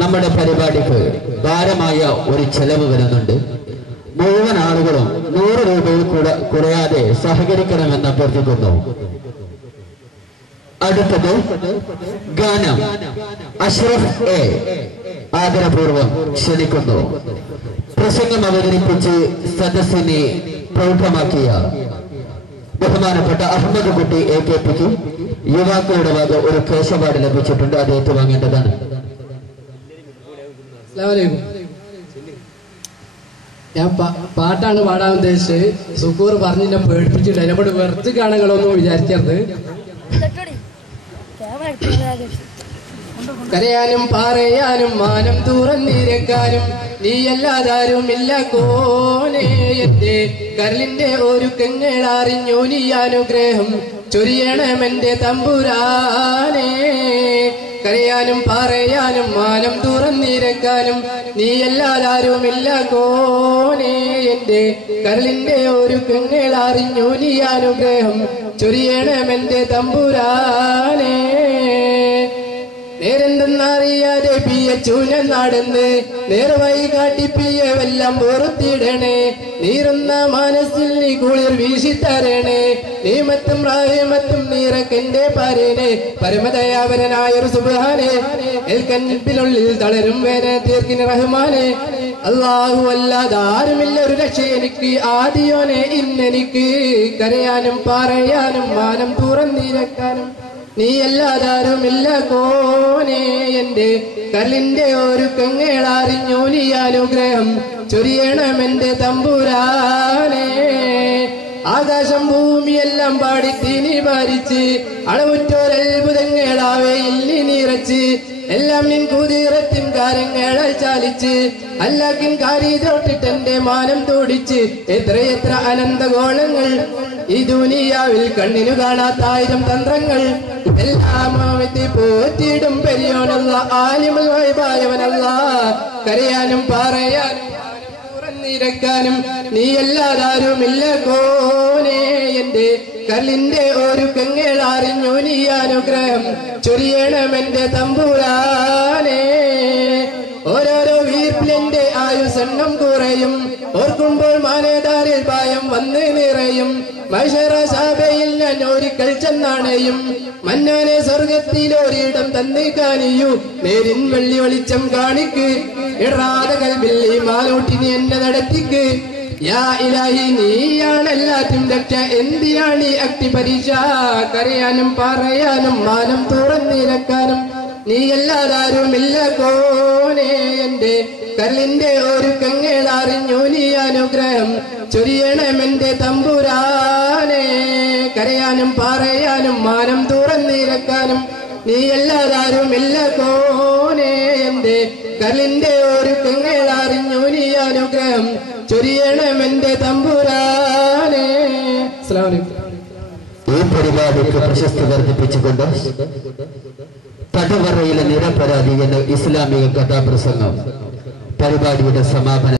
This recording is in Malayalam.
നമ്മുടെ പരിപാടിക്ക് ഭാരമായ ഒരു ചെലവ് വരുന്നുണ്ട്. മുഴുവൻ ആളുകളും 100 രൂപയിൽ കുറയാതെ സഹകരിക്കണമെന്ന് അഭ്യർത്ഥിക്കുന്നു. അടുത്തത് ഗാനം അഷ്റഫ് എ ആദരപൂർവം ക്ഷണിക്കുന്നു. പ്രസംഗം അവതരിപ്പിച്ച് സദസ്സിനെ പ്രൗഢമാക്കിയ ബഹുമാനപ്പെട്ട അഹമ്മദ് കുട്ടി AKPക്ക് യുവാക്കളുടെ വക ഒരു കേസ് അവാർഡ് ലഭിച്ചിട്ടുണ്ട്. അത് ഏറ്റുവാങ്ങേണ്ടതാണ്. ഞാൻ പാട്ടാണ് പാടാൻ ഉദ്ദേശിച്ചത്. സുക്കൂർ പറഞ്ഞിട്ട് പേടിപ്പിച്ചിട്ട് എന്നോട് വെറുതെ കാണുകളൊന്നും വിചാരിക്കരുത്. കരയാനും പറയാനും മാനം തുറന്നിരക്കാനും നീയല്ലാതാരും ഇല്ല കോനെ. എന്റെ കരളിന്റെ ഒരു കെങ്ങളറിഞ്ഞു നീ അനുഗ്രഹം ചൊരിയണമെന്റെ തമ്പുരാനെ. കരയാനും പറയാനും മാനം തുറന്നിരക്കാനും നീയല്ലാതാരുമില്ല കോനെ. എന്റെ കരളിന്റെ ഒരു കെങ്ങളറിഞ്ഞു നീ അനുഗ്രഹം ചൊരിയണമെന്റെ തമ്പുരാനെ. നേരെന്തെന്നറിയാതെ പിയച്ചൂന നടന്ന് നേർവഴി കാട്ടി പിയവെല്ലാം പുറത്തിടണേ. നീറുന്ന മനസ്സിൽ നീ കുളിർ വീശിത്തരണേ. നീമത്തും റാഹിമത്തും നീറക്കെന്റെ പരനെ പരമദയാവരനായൊരു സുബ്ഹാനെ. എൽക്കൻപിനുള്ളിൽ തളരും വേന തീർക്കിന് റഹ്മാനെ. അല്ലാഹു അല്ലാതെ ആരുമില്ല ഒരു രക്ഷ എനിക്ക് ആദിയോനെ ഇന്നെനിക്ക്. കരയാനും പറയാനും മാനം തുറന്നിരക്കാനും നീയല്ലാതാരുമില്ല കോനെ. എന്റെ കല്ലിന്റെ ഒരു കെങ്ങളറിഞ്ഞു നീ അനുഗ്രഹം ചൊരിയണമെന്റെ തമ്പുരാനെ. ആകാശം ഭൂമിയെല്ലാം പാടി തീനി പാരിച്ച് അളവുറ്റോരത്ഭുതങ്ങളാവേ ഇല്ലി നിറച്ച് എല്ലാം നിൻ കുതിരത്തിൻ കാര്യങ്ങളാൽ ചാലിച്ച് അല്ലാക്കിൻ കാര്യത്തോട്ടിട്ടെന്റെ മാനം തോടിച്ച് എത്രയെത്ര അനന്തഗോളങ്ങൾ ഈ ദുനിയാവിൽ കണ്ണിനു കാണാത്ത 1000 തന്ത്രങ്ങൾ എല്ലാം പോറ്റിയിടും പെരിയോനല്ല ആലിമുൽ ഗൈബായവനല്ല. കരയാനും പറയാനും തുറന്നിരക്കാനും നീയല്ലാതാരുമില്ല കോനെ. എന്റെ കല്ലിന്റെ ഒരു കെങ്ങളറിഞ്ഞു നീ അനുഗ്രഹം ചൊരിയണമെന്റെ തമ്പുരാനെ. ഓരോരോ വീർപ്പിലെന്റെ ആയുസെണ്ണം കുറയും ഓർക്കുമ്പോൾ മാനേതാരിൽ ഭയം വന്ന് നിറയും. മൈശറസഭയിൽ ഞാൻ ഒരിക്കൽ ചെന്നാണയും മന്നവനെ സ്വർഗത്തിൽ ഒരിടം തന്ന് കാണിയൂ. നേരിൻ വെള്ളി വെളിച്ചം കാണിക്ക് ഇടാതെ കൽവിൽ മാലോട്ടിനി എന്നെ നടത്തിക്ക്. യാ ഇലാഹി നീയാണെല്ലാറ്റും രക്ഷ എന്തിനാണ് ഈ അക്തി പരീക്ഷ. കരയാനും പറയാനും മാനം തുറന്നിരക്കാനും നീയല്ലാതാരുമില്ല കോനെ. എന്റെ കല്ലിന്റെ ഒരു കെങ്ങളറിഞ്ഞു നീ അനുഗ്രഹം ചൊരിയണമെന്റെ തമ്പുരാനെ. കരയാനും പറയാനും മാനം തുറന്നിരക്കാനും നീയല്ലാതാരുമില്ല കോനെ. എന്റെ കല്ലിന്റെ ഒരു കെങ്ങളറിഞ്ഞു നീ അനുഗ്രഹം ചൊരിയണമെന്റെ തമ്പുരാനെ. അസ്സലാമു അലൈക്കും. ഈ പരിപാടിക്ക് പ്രശസ്തി വർദ്ധിപ്പിച്ചുകൊണ്ട് തടവറയിലെ നിരപരാധി എന്ന ഇസ്ലാമിക കഥാപ്രസംഗം പരിപാടിയുടെ സമാപനം.